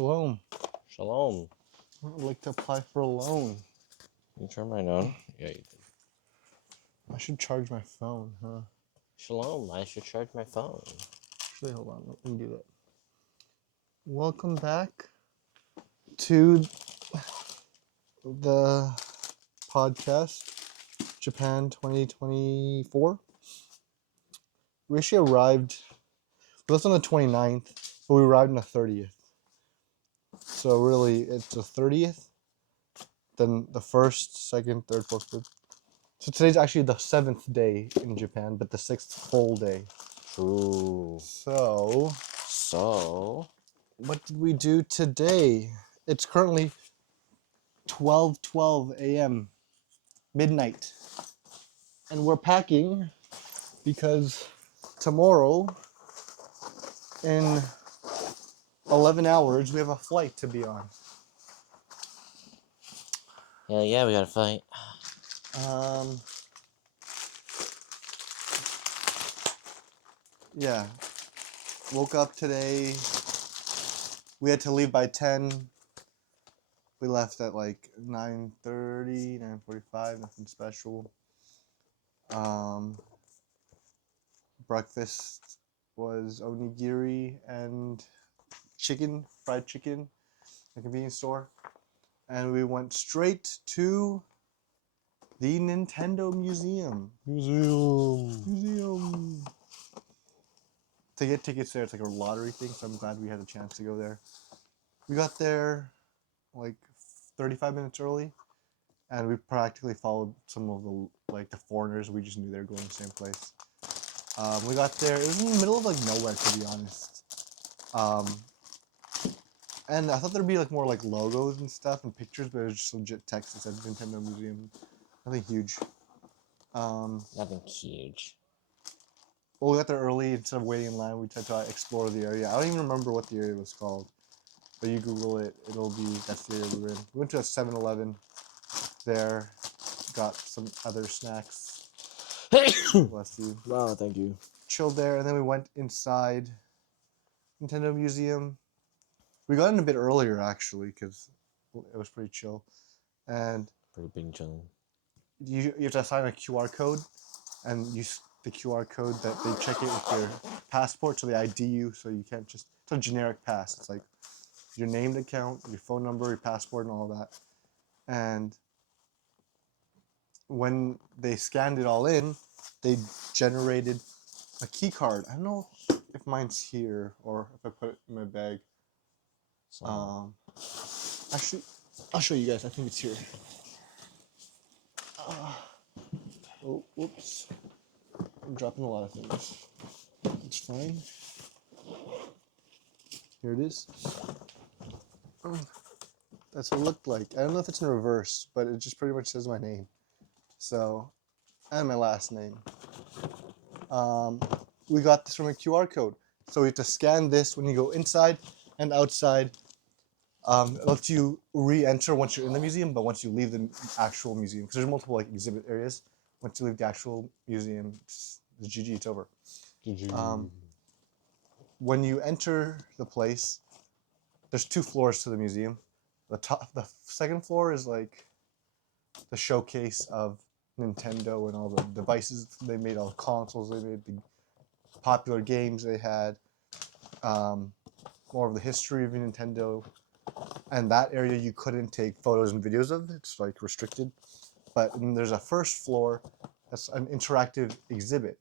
Shalom. Shalom. I'd like to apply for a loan. You turn mine on? Yeah, you did. I should charge my phone, huh? Shalom. I should charge my phone. Actually, hold on. Let me do that. Welcome back to the podcast, Japan 2024. We actually arrived, we left on the 29th, but we arrived on the 30th. So really, it's the 30th, then the 1st, 2nd, 3rd, 4th, 5th. So today's actually the 7th day in Japan, but the 6th full day. True. So, what did we do today? It's currently 12:12 a.m. midnight. And we're packing because tomorrow in 11 hours we have a flight to be on. Hell yeah, we gotta fight. Yeah. Woke up today. We had to leave by 10. We left at like 9:30, 9:45, nothing special. Breakfast was onigiri and chicken, fried chicken, at a convenience store. And we went straight to the Nintendo Museum. Museum. To get tickets there, it's like a lottery thing, so I'm glad we had a chance to go there. We got there like 35 minutes early, and we practically followed some of the foreigners. We just knew they were going to the same place. We got there. It was in the middle of like nowhere, to be honest. And I thought there'd be like more like logos and stuff and pictures, but it was just legit text that said Nintendo Museum. Nothing huge. Nothing huge. Well, we got there early. Instead of waiting in line, we tried to explore the area. I don't even remember what the area was called, but you Google it, it'll be, that's the area we were in. We went to a 7-Eleven there, got some other snacks. Bless you. Wow, thank you. Chilled there, and then we went inside Nintendo Museum. We got in a bit earlier, actually, because it was pretty chill. And Pretty big chilling. you have to assign a QR code, and use the QR code that they check it with your passport, so they ID you, so you can't just, it's a generic pass. It's like your named account, your phone number, your passport, and all that. And when they scanned it all in, they generated a key card. I don't know if mine's here or if I put it in my bag. Actually, I'll show you guys. I think it's here. Oh, whoops. I'm dropping a lot of things. It's fine. Here it is. That's what it looked like. I don't know if it's in reverse, but it just pretty much says my name. So, and my last name. We got this from a QR code. So we have to scan this when you go inside and outside. It lets you re-enter once you're in the museum, but once you leave the actual museum, because there's multiple like exhibit areas. Once you leave the actual museum, it's GG, it's over. When you enter the place, there's 2 floors to the museum. The second floor is like the showcase of Nintendo and all the devices they made, all the consoles they made, the popular games they had, more of the history of Nintendo. And that area you couldn't take photos and videos of. It's like restricted. But there's a first floor that's an interactive exhibit.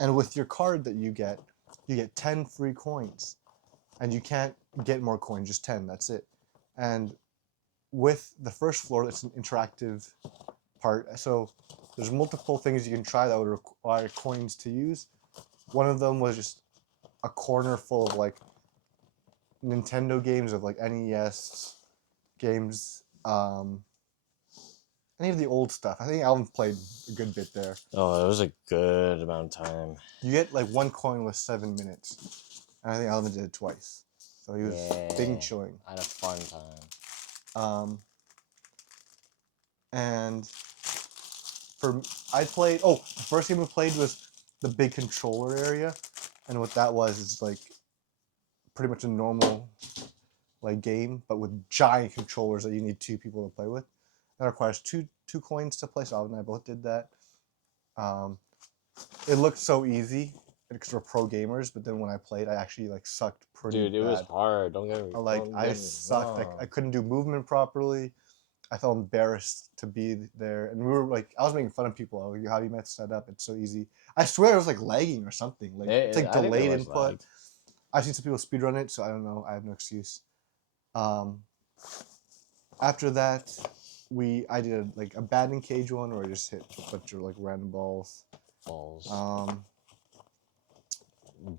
And with your card that you get 10 free coins. And you can't get more coins, just 10, that's it. And with the first floor, it's an interactive part. So there's multiple things you can try that would require coins to use. One of them was just a corner full of like Nintendo games, of like NES games, any of the old stuff. I think Alvin played a good bit there. Oh, it was a good amount of time. You get like 1 coin with 7 minutes. And I think Alvin did it twice. So he was big chilling. I had a fun time. And I played, the first game we played was the big controller area. And what that was is like pretty much a normal like game, but with giant controllers that you need two people to play with. That requires two coins to play. So Alvin and I both did that. Um, it looked so easy because we're pro gamers, but then when I played, I actually like sucked pretty Dude, it was bad. hard. Don't get me. I sucked. Wrong. I couldn't do movement properly. I felt embarrassed to be there, and we were like, I was making fun of people. I was like, how do you mess that up? It's so easy. I swear it was like lagging or something. Like it's like I think there delayed was input. lag. I've seen some people speedrun it, so I don't know. I have no excuse. After that, I did like a batting cage one where I just hit a bunch of like random balls. Balls.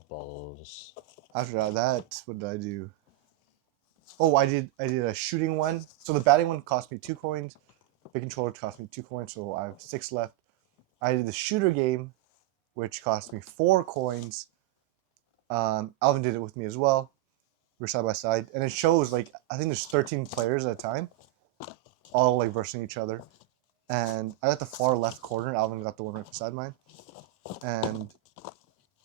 Balls. After that, what did I do? Oh, I did a shooting one. So the batting one cost me 2 coins. The controller cost me 2 coins, so I have 6 left. I did the shooter game, which cost me 4 coins. Alvin did it with me as well. We're side by side, and it shows like I think there's 13 players at a time, all like versing each other. And I got the far left corner. Alvin got the one right beside mine, and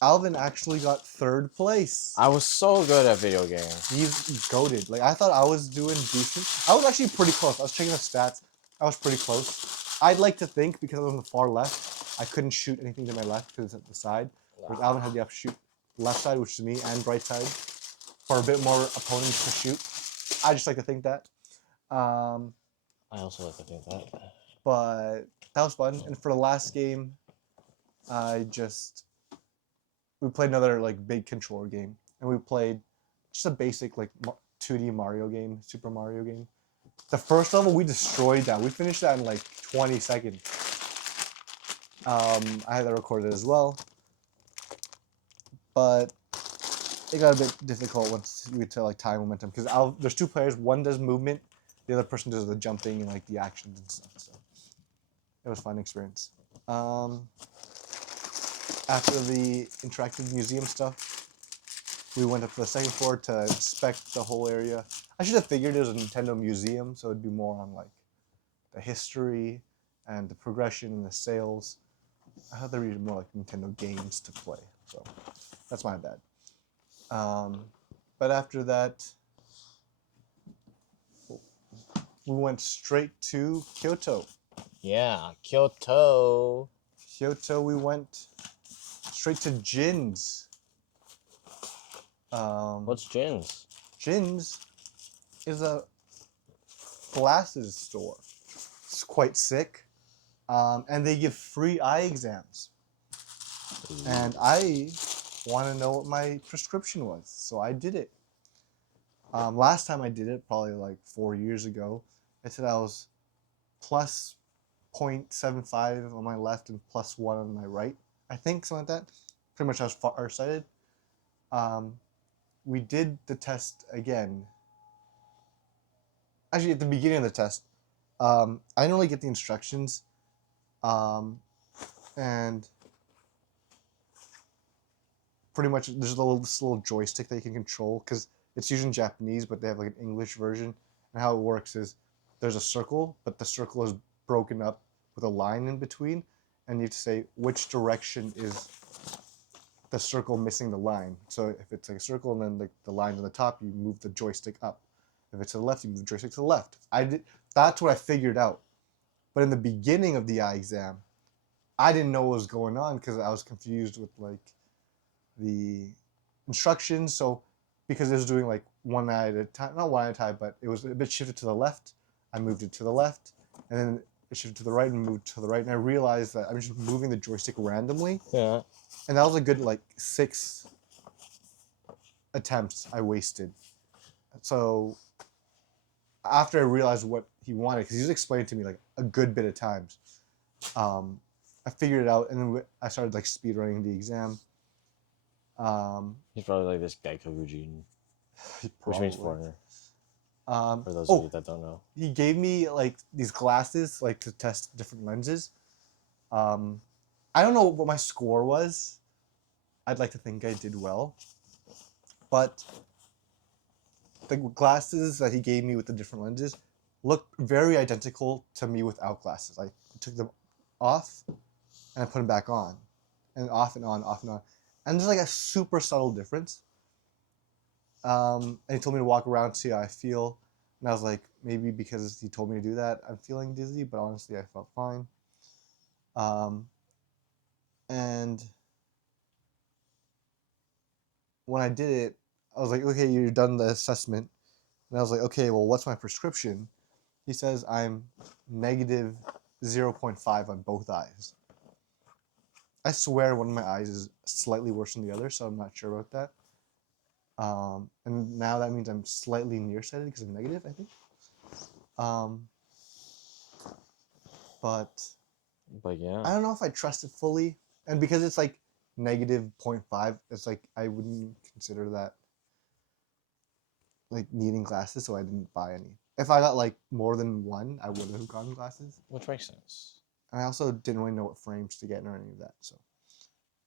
Alvin actually got 3rd place. I was so good at video games. He's goated. Like I thought I was doing decent. I was actually pretty close. I was checking the stats. I was pretty close. I'd like to think because I was on the far left, I couldn't shoot anything to my left because it's at the side. Whereas Alvin had the option to shoot left side, which is me, and right side for a bit more opponents to shoot. I just like to think that. I also like to think that. But that was fun. And for the last game, we played another like big controller game, and we played just a basic like 2D Mario game, Super Mario game. The first level we destroyed that. We finished that in like 20 seconds. I had that recorded as well, but it got a bit difficult once we to like time momentum because there's 2 players. One does movement, the other person does the jumping and like the actions and stuff. So it was a fun experience. After the interactive museum stuff, we went up to the 2nd floor to inspect the whole area. I should have figured it was a Nintendo museum, so it'd be more on like the history and the progression and the sales. I thought there were more like Nintendo games to play, so that's my bad. But after that, we went straight to Kyoto. Yeah, Kyoto. Kyoto, we went straight to Jin's. What's Jin's? Jin's is a glasses store. It's quite sick. And they give free eye exams. And I want to know what my prescription was, so I did it. Last time I did it, probably like 4 years ago, I said I was plus 0.75 on my left and plus 1 on my right. I think something like that. Pretty much I was farsighted. We did the test again. Actually, at the beginning of the test, I didn't really get the instructions, and pretty much there's this little joystick that you can control because it's usually in Japanese, but they have like an English version. And how it works is there's a circle, but the circle is broken up with a line in between, and you have to say which direction is the circle missing the line. So if it's like a circle and then the line on the top, you move the joystick up. If it's to the left, you move the joystick to the left. That's what I figured out. But in the beginning of the eye exam, I didn't know what was going on because I was confused with like the instructions. So because it was doing like one eye at a time, not one eye at a time, but it was a bit shifted to the left. I moved it to the left, and then it shifted to the right and moved to the right. And I realized that I'm just moving the joystick randomly. Yeah. And that was a good like 6 attempts I wasted. So after I realized what he wanted, because he was explaining to me like a good bit of times, I figured it out, and then I started like speed running the exam. He's probably like this Gaikokujin, which means foreigner. For those of you that don't know, he gave me like these glasses like to test different lenses. I don't know what my score was. I'd like to think I did well, but the glasses that he gave me with the different lenses looked very identical to me without glasses. I took them off and I put them back on, and off and on, off and on, and there's like a super subtle difference. And he told me to walk around, see how I feel. And I was like, maybe because he told me to do that, I'm feeling dizzy, but honestly, I felt fine. And when I did it, I was like, okay, you're done the assessment. And I was like, okay, well, what's my prescription? He says I'm negative 0.5 on both eyes. I swear one of my eyes is slightly worse than the other, so I'm not sure about that. And now that means I'm slightly nearsighted because I'm negative, I think. But yeah, I don't know if I trust it fully. And because it's like negative 0.5, it's like I wouldn't consider that like needing glasses, so I didn't buy any. If I got like more than one, I would have gotten glasses. which makes sense. And I also didn't really know what frames to get or any of that. So,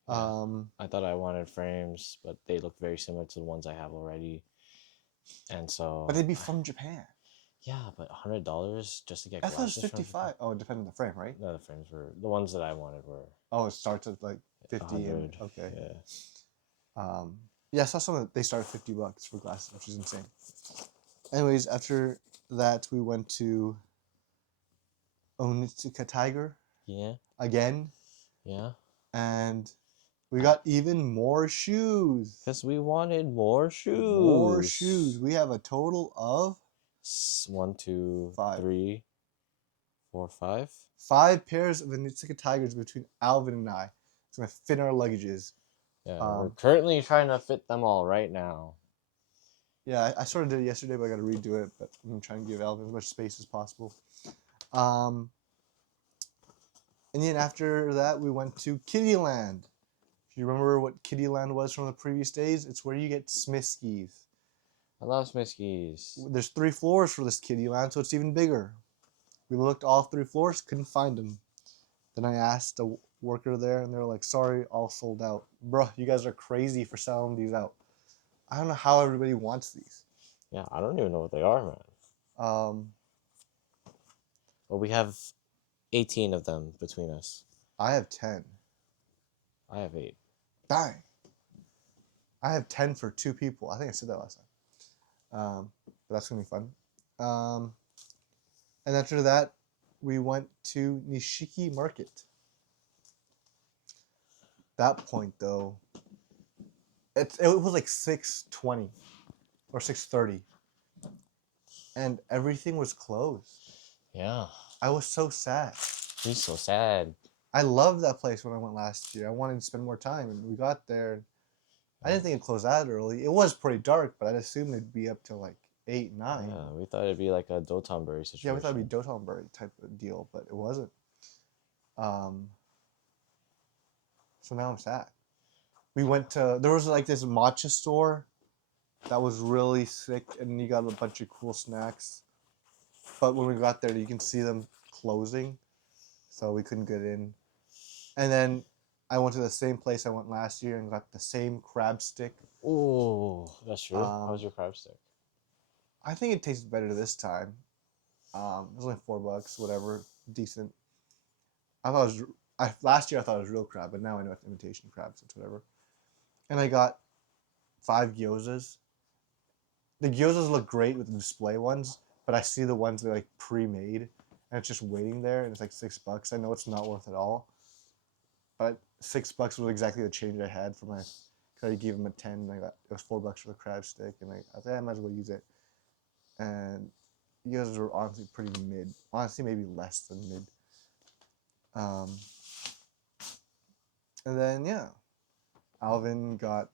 Yeah. I thought I wanted frames, but they look very similar to the ones I have already, and so. But they'd be from Japan. Yeah, but $100 just to get I thought it was glasses. 55. Oh, it depends on the frame, right? No, the frames were the ones that I wanted were. Oh, it starts at like 50 and 100. okay. Yeah. Yeah, I saw some that they start at $50 for glasses, which is insane. Anyways, after that, we went to Onitsuka Tiger. Yeah. Again. Yeah. And we got even more shoes. Because we wanted more shoes. More shoes. We have a total of 1, 2, five. 3, 4, 5. 5 pairs of Onitsuka Tigers between Alvin and I. It's gonna fit in our luggages. Yeah, we're currently trying to fit them all right now. Yeah, I sort of did it yesterday, but I got to redo it. But I'm trying to give Alvin as much space as possible. And then after that, we went to Kittyland. If you remember what Kittyland was from the previous days, it's where you get Smiskies. I love Smiskies. There's 3 floors for this Kittyland, so it's even bigger. We looked all 3 floors, couldn't find them. Then I asked a worker there, and they were like, sorry, all sold out. Bruh, you guys are crazy for selling these out. I don't know how everybody wants these. Yeah, I don't even know what they are, man. Well, we have 18 of them between us. I have 10. I have 8. Dang. I have 10 for 2 people. I think I said that last time. But that's going to be fun. And after that, we went to Nishiki Market. That point, though, it was like 6:20 or 6:30. And everything was closed. Yeah. I was so sad. He's so sad. I loved that place when I went last year. I wanted to spend more time, and we got there. I didn't think it closed out early. It was pretty dark, but I'd assumed it'd be up till like 8, 9. Yeah, we thought it'd be like a Dotonbori situation. Yeah, we thought it'd be Dotonbori type of deal, but it wasn't. So now I'm sad. We went to, there was like this matcha store that was really sick, and you got a bunch of cool snacks. But when we got there, you can see them closing, so we couldn't get in. And then I went to the same place I went last year and got the same crab stick. Oh, that's true. How was your crab stick? I think it tasted better this time. It was only $4, whatever, decent. Last year I thought it was real crab, but now I know it's imitation crab, so it's whatever. And I got 5 gyozas. The gyozas look great with the display ones, but I see the ones that are like pre-made, and it's just waiting there, and it's like $6. I know it's not worth it all, but $6 was exactly the change I had for my. Cause I gave him a 10, and it was $4 for the crab stick, and I thought I might as well use it. And you guys were honestly pretty mid. Honestly, maybe less than mid. And then yeah, Alvin got.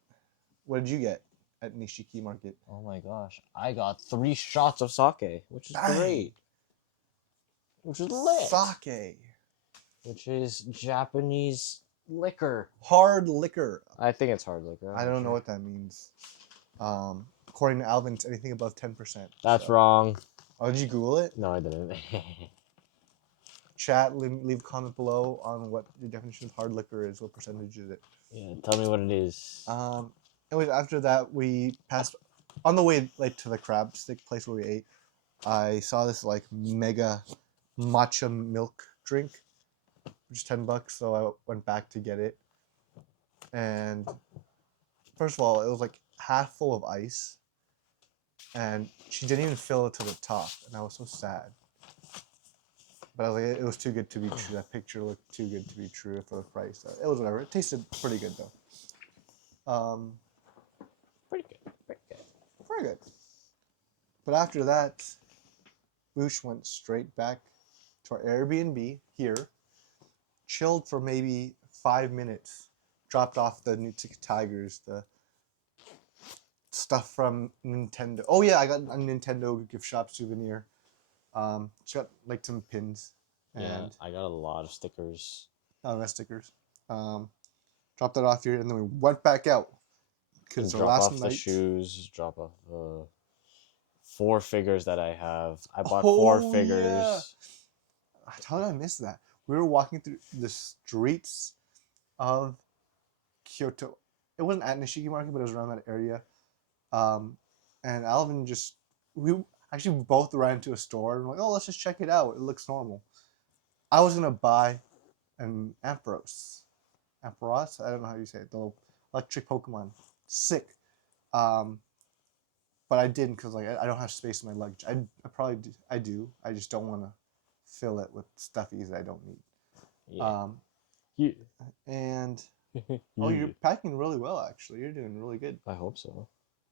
What did you get at Nishiki Market? Oh my gosh, I got 3 shots of sake, which is great. Which is lit. Sake. Which is Japanese liquor. Hard liquor. I think it's hard liquor. I don't know what that means. According to Alvin, it's anything above 10%. That's wrong. Oh, did you Google it? No, I didn't. Chat, leave a comment below on what your definition of hard liquor is. What percentage is it? Yeah, tell me what it is. Anyways, after that, we passed on the way like to the crab stick place where we ate. I saw this like mega matcha milk drink, which is $10. So I went back to get it. And first of all, it was like half full of ice. and she didn't even fill it to the top, and I was so sad. But I was like, it was too good to be true. That picture looked too good to be true for the price. It was whatever. It tasted pretty good though. Pretty good. Pretty good. Pretty good. But after that, we just went straight back to our Airbnb here, chilled for maybe 5 minutes, dropped off the Nishiki Tigers, the stuff from Nintendo. Oh yeah, I got a Nintendo gift shop souvenir. She got like some pins and Yeah, I got a lot of stickers. stickers. Dropped that off here, and then we went back out because the Drop last off night. the shoes. Drop off the 4 figures that I have. I bought Oh, 4 yeah. figures. How did I miss that? We were walking through the streets of Kyoto. It wasn't at Nishiki Market, but it was around that area. And Alvin we both ran to a store and we're like, oh, let's just check it out. It looks normal. I was gonna buy an Ampharos. Ampharos? I don't know how you say it. The electric Pokemon. Sick. But I didn't because like I don't have space in my luggage. I probably do. I do. I just don't want to fill it with stuffies that I don't need. Yeah. And oh, you're packing really well. Actually, you're doing really good. I hope so.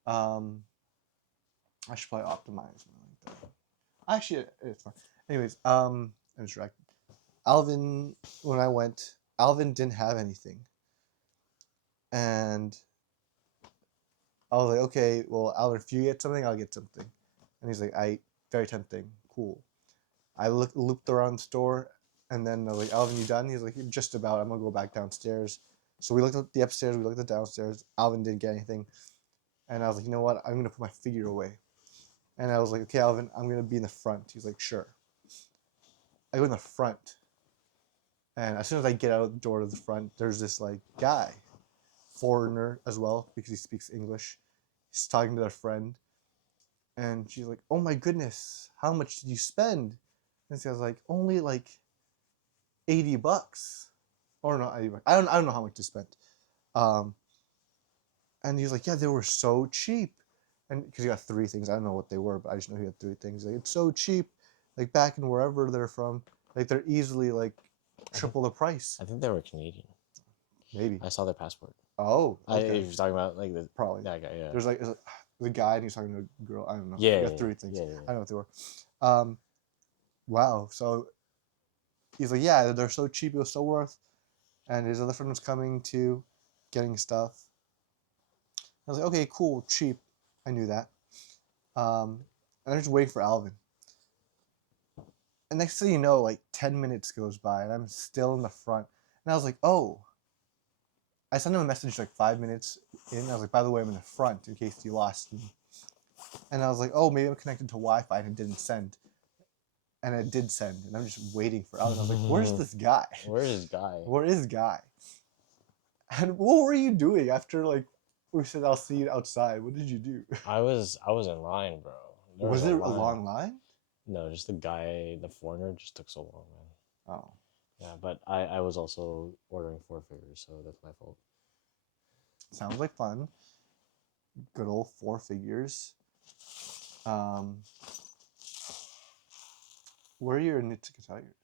I should probably optimize something like that. Actually, it's fine. Anyways, I'm distracted. Alvin, when I went, Alvin didn't have anything, and I was like, okay, well, Alvin, if you get something, I'll get something. And he's like, very tempting, cool. I looped around the store, and then I was like, Alvin, you done? He's like, just about. I'm gonna go back downstairs. So we looked at the upstairs, we looked at the downstairs. Alvin didn't get anything, and I was like, you know what? I'm gonna put my figure away. And I was like, okay, Alvin, I'm gonna be in the front. He's like, sure. I go in the front, and as soon as I get out of the door to the front, there's this like guy, foreigner as well because he speaks English. He's talking to their friend, and she's like, "Oh my goodness, how much did you spend?" And so I was like, "Only like $80, or not $80. I don't know how much you spent." And he was like, "Yeah, they were so cheap." And because he got 3 things, I don't know what they were, but I just know he had 3 things. Like, it's so cheap, like back in wherever they're from, like they're easily like triple the price. I think they were Canadian. Maybe. I saw their passport. Oh, okay. I was talking about like the Probably. that guy. Yeah. There's like the guy and he's talking to a girl. I don't know. Yeah. He got 3 things. Yeah. I don't know what they were. Wow. So he's like, yeah, they're so cheap. It was so worth. And his other friend was coming too, getting stuff. I was like, okay, cool, cheap. I knew that. And I'm just waiting for Alvin. And next thing you know, like 10 minutes goes by and I'm still in the front. And I was like, oh. I sent him a message like 5 minutes in. I was like, by the way, I'm in the front in case you lost me. And I was like, oh, maybe I'm connected to Wi-Fi and it didn't send. And it did send. And I'm just waiting for Alvin. I was like, where's this guy? Where's this guy? Where is Guy? And what were you doing after like we said I'll see you outside? What did you do? I was in line, bro. Was it a long line? No, just the guy, the foreigner, just took so long, man. Oh. Yeah, but I was also ordering 4 figures, so that's my fault. Sounds like fun. Good old 4 figures. Where are your Nishiki Tigers?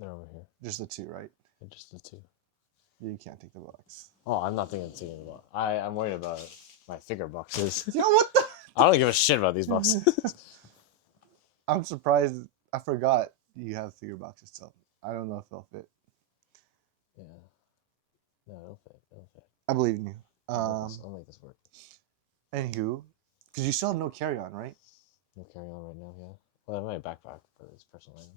They're over here. Just the 2, right? Just the 2. You can't take the box. Oh, I'm not thinking of taking the box. I'm worried about my figure boxes. You know what the? I don't give a shit about these boxes. I'm surprised. I forgot you have figure boxes still. I don't know if they'll fit. Yeah. No, it'll fit. It'll fit. I believe in you. I'll make this work. Anywho, because you still have no carry-on, right? No carry-on right now, yeah. Well, I have my backpack, but it's personal item.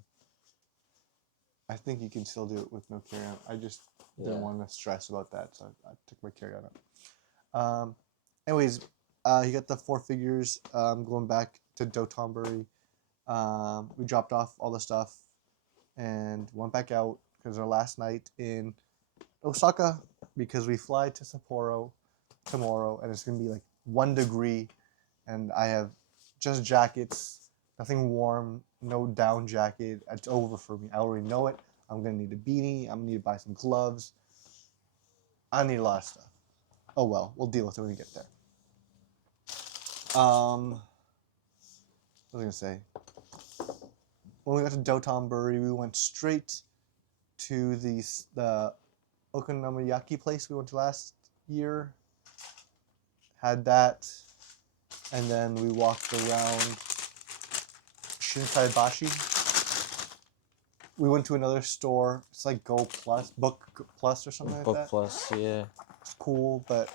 I think you can still do it with no carry-on. I just didn't want to stress about that, so I took my carry-on up. Anyways, you got the 4 figures. Going back to Dotonbori. We dropped off all the stuff and went back out because our last night in Osaka, because we fly to Sapporo tomorrow and it's gonna be like 1 degree, and I have just jackets, nothing warm, no down jacket. It's over for me. I already know it. I'm gonna need a beanie. I'm gonna need to buy some gloves. I need a lot of stuff. Oh well, we'll deal with it when we get there. What was I gonna say? When we got to Dotonbori, we went straight to the okonomiyaki place we went to last year. Had that, and then we walked around Shinsaibashi. We went to another store. It's like Book Plus or something like that. Book Plus, yeah. It's cool, but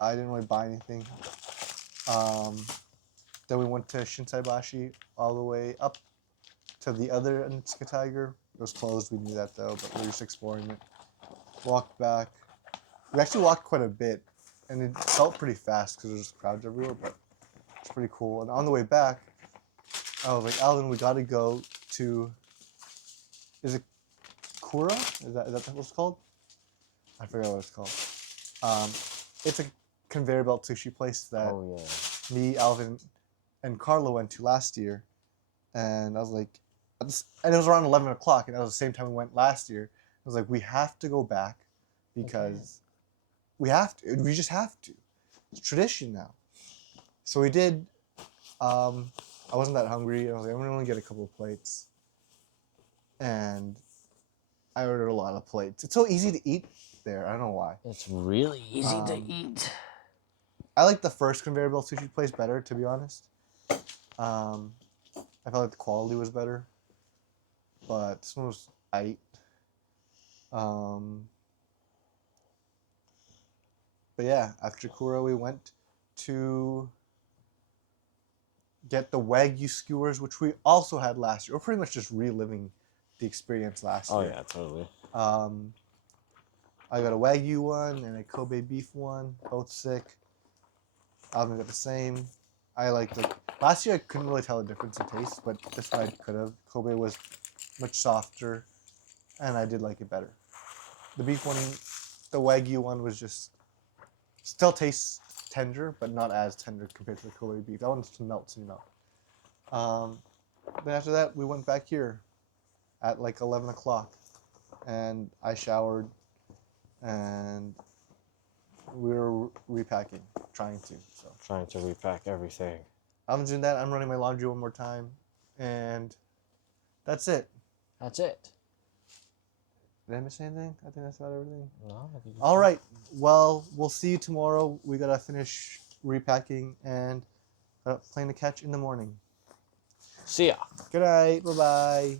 I didn't really buy anything. Then we went to Shinsaibashi all the way up to the other Nishiki Tiger. It was closed. We knew that though, but we were just exploring it. Walked back. We actually walked quite a bit, and it felt pretty fast because there's crowds everywhere, but it's pretty cool. And on the way back, I was like, Alvin, we got to go to. Is it Kura? Is that what it's called? I forget what it's called. It's a conveyor belt sushi place that me, Alvin, and Carlo went to last year, and I was like, and it was around 11 o'clock, and that was the same time we went last year. I was like, we have to go back because we have to. We just have to. It's tradition now. So we did. I wasn't that hungry. I was like, I'm gonna only get a couple of plates, and I ordered a lot of plates. It's so easy to eat there. I don't know why. It's really easy to eat. I like the first conveyor belt sushi place better, to be honest. I felt like the quality was better, but this one was aight. But yeah, after Kura, we went to get the Wagyu skewers, which we also had last year. We're pretty much just reliving the experience last year. Oh yeah, totally. I got a Wagyu one and a Kobe beef one, both sick. Alvin got the same. I liked it. Last year I couldn't really tell the difference in taste, but this one I could have. Kobe was much softer, and I did like it better. The beef one, the Wagyu one was just still tastes tender, but not as tender compared to the Kobe beef. That one just melts in your mouth. Then after that, we went back here at like 11 o'clock, and I showered, and we were repacking, trying to. Trying to repack everything. I'm doing that. I'm running my laundry one more time, and that's it. That's it. Did I miss anything? I think that's about everything. No. All right. Well, we'll see you tomorrow. We gotta finish repacking and playing the catch in the morning. See ya. Good night. Bye bye.